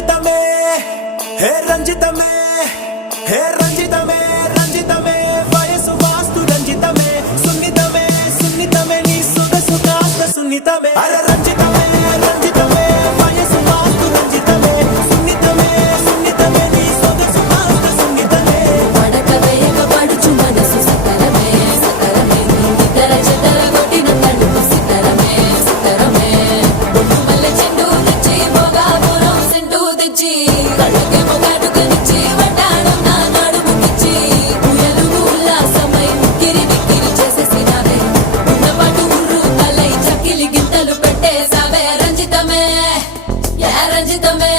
రంజితమే హే రంజితమే హే రంజితమే రంజితమే వయసు వాస్తు రంజితమే సున్నితమే సున్నితమే నీ సొగసు కాస్త సున్నితమే అరే రంజితమే రంజితమే వయసు వాస్తు రంజితమే సున్నితమే సున్నితమే నీ సొగసు కాస్త సున్నితమే పడక వేయక పడుచు మనసు సతరమే సతరమే ఇతర చెతర కొట్టిన తడుపు సితరమే సితరమే బొట్టు మల్లె చెండు తెచ్చి భోగాపురం సెంటు తెచ్చి కళ్ళకి మొగాటుకనిచ్చి వడ్డాణం నా నడుముకిచ్చి ఉయలుగు ఉల్లాసమై ముక్కిరి మిక్కిరి చేసేసినావే ఉన్నపాటు ఉర్రు తలై చక్కిలి గింతలు పెట్టేసావే రంజితమే యా రంజితమే